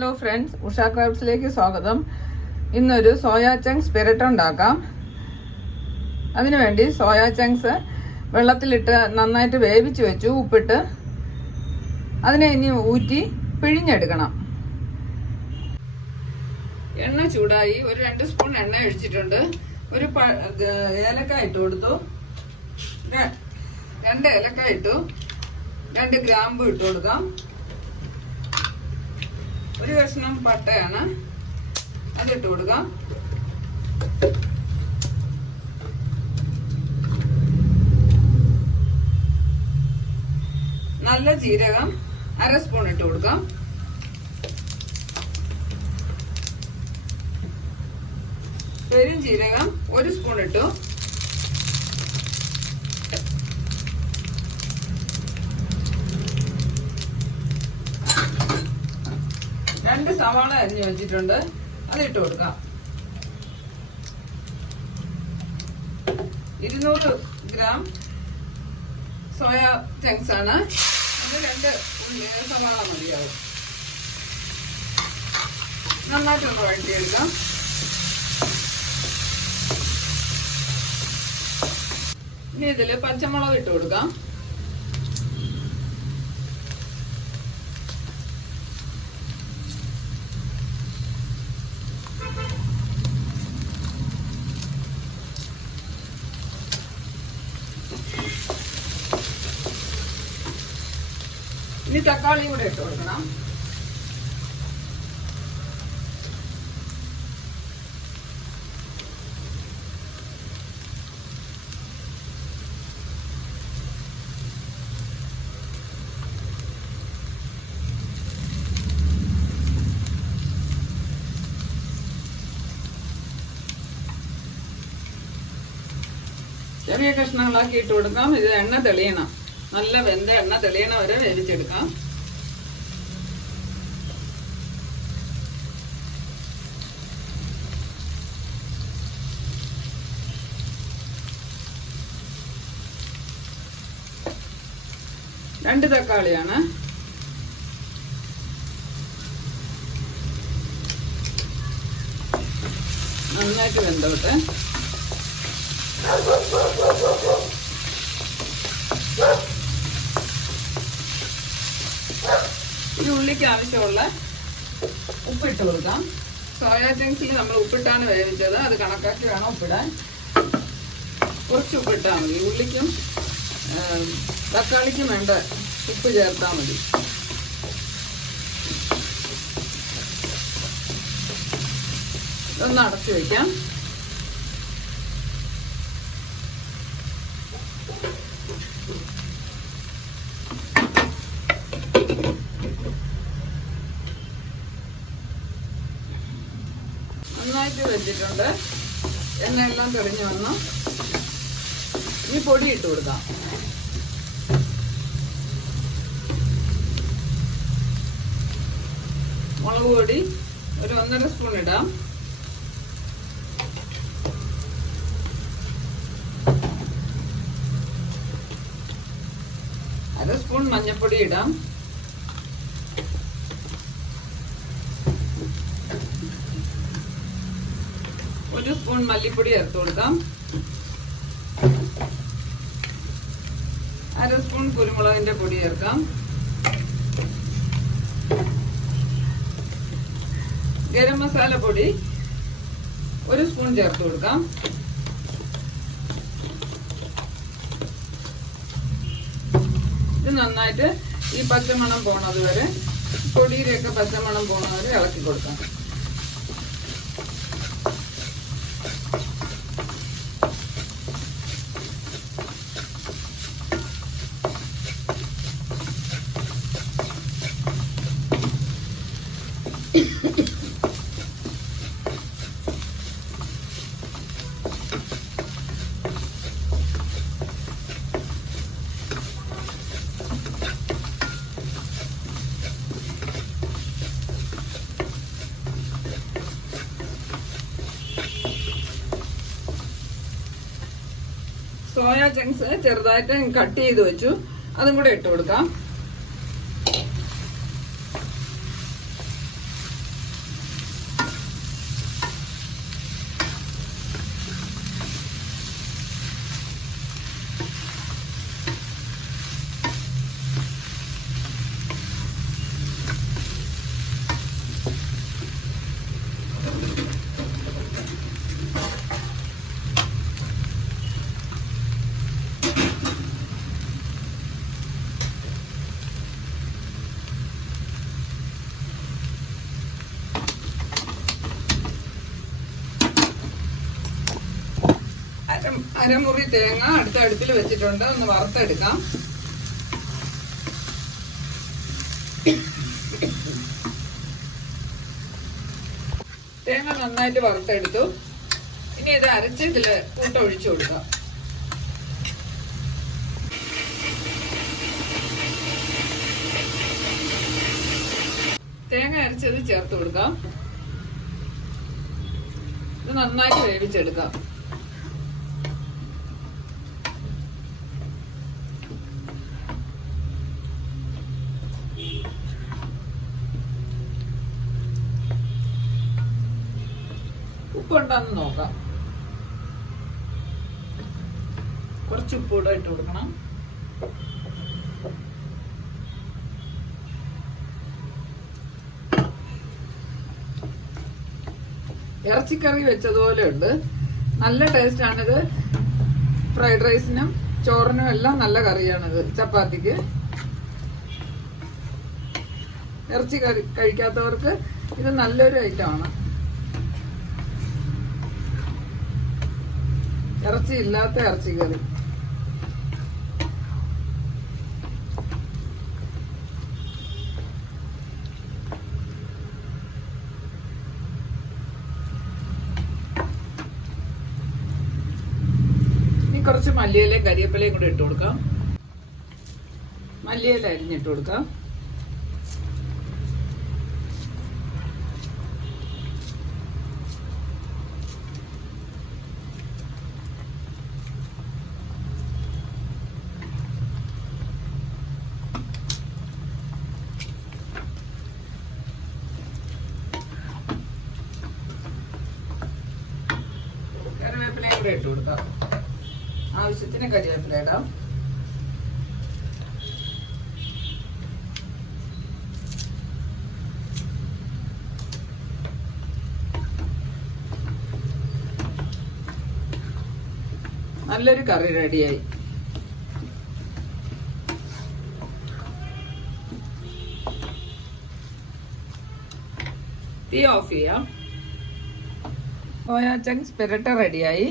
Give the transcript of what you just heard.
Hello friends Usha ക്രാഫ്റ്റ്സിലേക്ക് സ്വാഗതം. ഇന്നൊരു soya chunks പെരട്ട ഉണ്ടാക്കാം. അതിനുവേണ്ടി സോയാ ചങ്ക്സ് വെള്ളത്തിലിട്ട് നന്നായിട്ട് വേവിച്ച് വെച്ചു ഉപ്പിട്ട്. അതിനെ ഇനി ഊറ്റി പിഴിഞ്ഞെടുക്കണം. എണ്ണ ചൂടായി ഒരു രണ്ട് സ്പൂൺ എണ്ണ ഒഴിച്ചിട്ടുണ്ട്. ഒരു ഏലക്ക ഇട്ട് കൊടുത്തു. രണ്ട് ഏലക്ക ഇട്ടു. രണ്ട് ഗ്രാമ്പു ഇട്ട് കൊടുക്കാം. ഒരു കഷ്ണം പട്ടയാണ്. അതിട്ട് കൊടുക്കാം. നല്ല ജീരകം അര സ്പൂൺ ഇട്ട് കൊടുക്കാം. പെരും ജീരകം ഒരു സ്പൂൺ ഇട്ടു രണ്ട് സവാള അരിഞ്ഞു വെച്ചിട്ടുണ്ട്. അത് ഇട്ട് കൊടുക്കാം. ഇരുന്നൂറ് ഗ്രാം സോയ ചങ്ക്സ് ആണ്. അത് രണ്ട് സവാള മതിയാവും. നന്നായിട്ടൊന്ന് വഴറ്റിയെടുക്കാം. ഇനി ഇതിൽ പച്ചമുളക് ഇട്ട് കൊടുക്കാം. ഇനി തക്കാളി കൂടെ ഇട്ട് കൊടുക്കണം. ചെറിയ കഷ്ണങ്ങളാക്കി ഇട്ട് കൊടുക്കാം. ഇത് എണ്ണ തെളിയണം. നല്ല വെന്ത എണ്ണ തെളിയണ വരെ വേവിച്ചെടുക്കാം. രണ്ട് തക്കാളിയാണ്. നന്നായിട്ട് വെന്തോട്ടെ. ഈ ഉള്ളിക്ക് ആവശ്യമുള്ള ഉപ്പിട്ട് കൊടുക്കാം. സോയാ ചങ്ക്സിൽ നമ്മൾ ഉപ്പിട്ടാണ് വേവിച്ചത്. അത് കണക്കാക്കി വേണം ഉപ്പിടാൻ. കുറച്ച് ഉപ്പിട്ടാൽ മതി. ഉള്ളിക്കും തക്കാളിക്കും വേണ്ട ഉപ്പ് ചേർത്താൽ മതി. ഒന്ന് അടച്ചു വയ്ക്കാം നന്നായിട്ട് വെച്ചിട്ടുണ്ട്. എണ്ണയെല്ലാം തെളിഞ്ഞു വന്നു. ഇനി പൊടി ഇട്ട് കൊടുക്കാം. മുളക് പൊടി ഒരു ഒന്നര സ്പൂൺ ഇടാം. അര സ്പൂൺ മഞ്ഞൾപ്പൊടി ഇടാം. ഒരു സ്പൂൺ മല്ലിപ്പൊടി ചേർത്ത് കൊടുക്കാം. അര സ്പൂൺ കുരുമുളകിന്റെ പൊടി ചേർക്കാം. ഗരം മസാല പൊടി ഒരു സ്പൂൺ ചേർത്ത് കൊടുക്കാം. ഇത് നന്നായിട്ട് ഈ പച്ചമണം പോണത് വരെ പൊടിയിലൊക്കെ പച്ചമണം പോണത് വരെ ഇളക്കി കൊടുക്കാം. സോയ ചങ്ക്സ് ചെറുതായിട്ട് കട്ട് ചെയ്ത് വെച്ചു. അതും കൂടെ ഇട്ട് കൊടുക്കാം അര- അരമുറി തേങ്ങ അടുത്ത അടുപ്പിൽ വെച്ചിട്ടുണ്ട്. ഒന്ന് വറുത്തെടുക്കാം. തേങ്ങ നന്നായിട്ട് വറുത്തെടുത്തു. ഇനി ഇത് അരച്ച് ഇതിൽ കൂട്ട ഒഴിച്ചു കൊടുക്കാം. തേങ്ങ അരച്ചത് ചേർത്ത് കൊടുക്കാം. ഇത് നന്നായിട്ട് വേവിച്ചെടുക്കാം. ഉപ്പുണ്ടോന്ന് നോക്കാം. കുറച്ച് ഉപ്പ് കൂടെ ഇട്ട് കൊടുക്കണം. ഇറച്ചിക്കറി വെച്ചതുപോലെ ഉണ്ട്. നല്ല ടേസ്റ്റ് ആണിത്. ഫ്രൈഡ് റൈസിനും ചോറിനും എല്ലാം നല്ല കറിയാണിത് ചപ്പാത്തിക്ക്. ഇറച്ചി കറി കഴിക്കാത്തവർക്ക് ഇത് നല്ലൊരു ഐറ്റമാണ് ഇറച്ചി ഇല്ലാത്ത ഇറച്ചി കറി കുറച്ച് മല്ലിയിലയും കരിയപ്പലയും കൂടെ ഇട്ട് കൊടുക്കാം. മല്ലിയില അരിഞ്ഞിട്ട് കൊടുക്കാം. കറിവേപ്പിലയും ഇട്ട് കൊടുക്കാം. ആവശ്യത്തിന് കരിവേപ്പില ഇടാം. നല്ലൊരു കറി റെഡിയായി. തീ ഓഫ് ചെയ്യാം. ഓയ ചങ്ക്സ് പെരട്ട റെഡിയായി.